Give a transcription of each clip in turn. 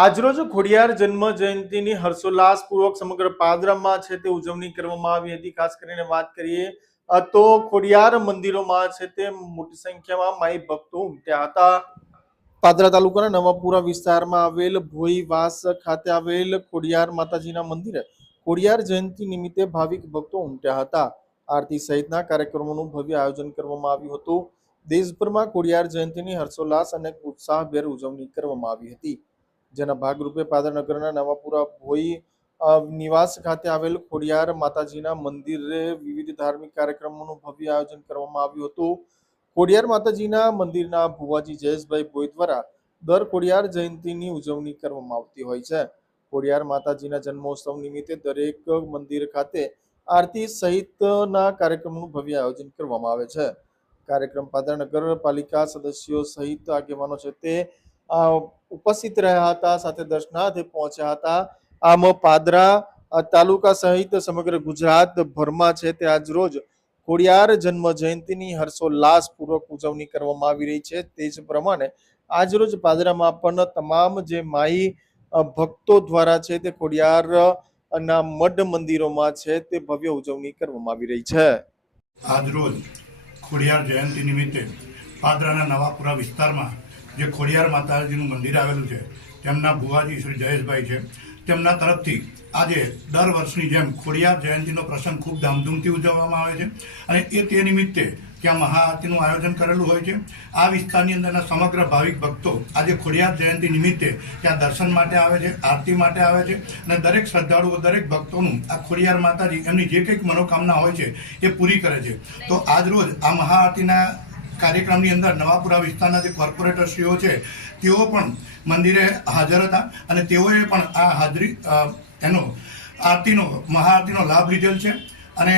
આજરોજ ખોડિયાર જન્મ જયંતિની હર્ષોલ્લાસપૂર્વક સમગ્ર પાદરામાં છે તે ઉજવણી કરવામાં આવી હતી. ખાસ કરીને વાત કરીએ તો ખોડિયાર મંદિરોમાં છે તે મોટી સંખ્યામાં માઈ ભક્તો ઉમટ્યા હતા. પાદરા તાલુકાના નવાપુરા વિસ્તારમાં આવેલ ભોઈવાસ ખાતે આવેલ ખોડિયાર માતાજીના મંદિરે ખોડિયાર જયંતિ નિમિત્તે ભાવિક ભક્તો ઉમટ્યા હતા. આરતી સહિતના કાર્યક્રમોનું ભવ્ય આયોજન કરવામાં આવ્યું હતું. દેશભરમાં ખોડિયાર જયંતિની હર્ષોલ્લાસ અને ઉત્સાહભેર ઉજવણી કરવામાં આવી હતી. જેના ભાગરૂપે પાદરનગરના નવાપુરા ભોઈ નિવાસ ખાતે આવેલ ખોડિયાર માતાજીના મંદિરે વિવિધ ધાર્મિક કાર્યક્રમોનું ભવ્ય આયોજન કરવામાં આવ્યું હતું. ખોડિયાર માતાજીના મંદિરના ભુવાજી જયેશભાઈ ભોઈ દ્વારા દર ખોડિયાર જયંતિની ઉજવણી કરવામાં આવતી હોય છે. ખોડિયાર માતાજીના જન્મોત્સવ નિમિત્તે દરેક મંદિર ખાતે આરતી સહિતના કાર્યક્રમનું ભવ્ય આયોજન કરવામાં આવે છે. કાર્યક્રમ પાદરા નગરપાલિકા સદસ્યો સહિત આગેવાનો છે તે ઉપસ્થિત રહ્યા હતા, સાથે દર્શનાર્થે પહોંચ્યા હતા. આમ પાદરા તાલુકા સહિત સમગ્ર ગુજરાત ભરમાં છે તે આજ રોજ ખોડિયાર જન્મ જયંતિની હર્ષોલ્લાસપૂર્વક ઉજવણી કરવામાં આવી રહી છે. તે જ પ્રમાણે આજ રોજ પાદરામાં પણ તમામ જે માઈ ભક્તો દ્વારા છે તે ખોડિયાર ના મઢ મંદિરોમાં છે તે ભવ્ય ઉજવણી કરવામાં આવી રહી છે. આજરોજ ખોડિયાર જયંતિ નિમિત્તે પાદરાના નવાપુરા વિસ્તારમાં જે ખોડિયાર માતાજીનું મંદિર આવેલું છે, તેમના ભુવાજી શ્રી જયેશભાઈ છે, તેમના તરફથી આજે દર વર્ષની જેમ ખોડિયાર જયંતિનો પ્રસંગ ખૂબ ધામધૂમથી ઉજવવામાં આવે છે અને એ તે નિમિત્તે ત્યાં મહાઆરતીનું આયોજન કરેલું હોય છે. આ વિસ્તારની અંદરના સમગ્ર ભાવિક ભક્તો આજે ખોડિયાર જયંતિ નિમિત્તે ત્યાં દર્શન માટે આવે છે, આરતી માટે આવે છે અને દરેક શ્રદ્ધાળુઓ, દરેક ભક્તોનું આ ખોડિયાર માતાજી એમની જે કંઈક મનોકામના હોય છે એ પૂરી કરે છે. તો આજરોજ આ મહાઆરતીના કાર્યક્રમની અંદર નવાપુરા વિસ્તારના જે કોર્પોરેટરશ્રીઓ છે, તેઓ પણ મંદિરે હાજર હતા અને તેઓએ પણ આ હાજરી એનો આરતીનો, મહાઆરતીનો લાભ લીધેલ છે. અને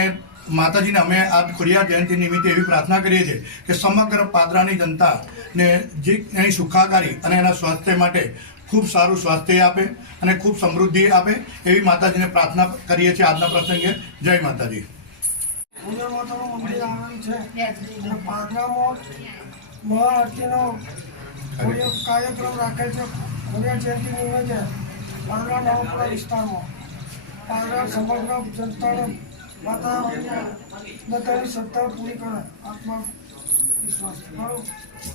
માતાજીને અમે આ ખોડિયા જયંતિ નિમિત્તે એવી પ્રાર્થના કરીએ છીએ કે સમગ્ર પાદરાની જનતાને જે એની સુખાકારી અને એના સ્વાસ્થ્ય માટે ખૂબ સારું સ્વાસ્થ્ય આપે અને ખૂબ સમૃદ્ધિ આપે એવી માતાજીને પ્રાર્થના કરીએ છીએ આજના પ્રસંગે. જય માતાજી. પૂજા માતાનું મંદિર આવેલું છે. પાદરામાં મહાઆરતીનો કાર્યક્રમ રાખેલ છે. ખોડિયાર જયંતિ નિમિત્તે પાદરા નવપુરા વિસ્તારમાં. પાદરા સમગ્ર જનતાને માતા સત્તા પૂરી કરે. આત્મા વિશ્વાસ બરાબર?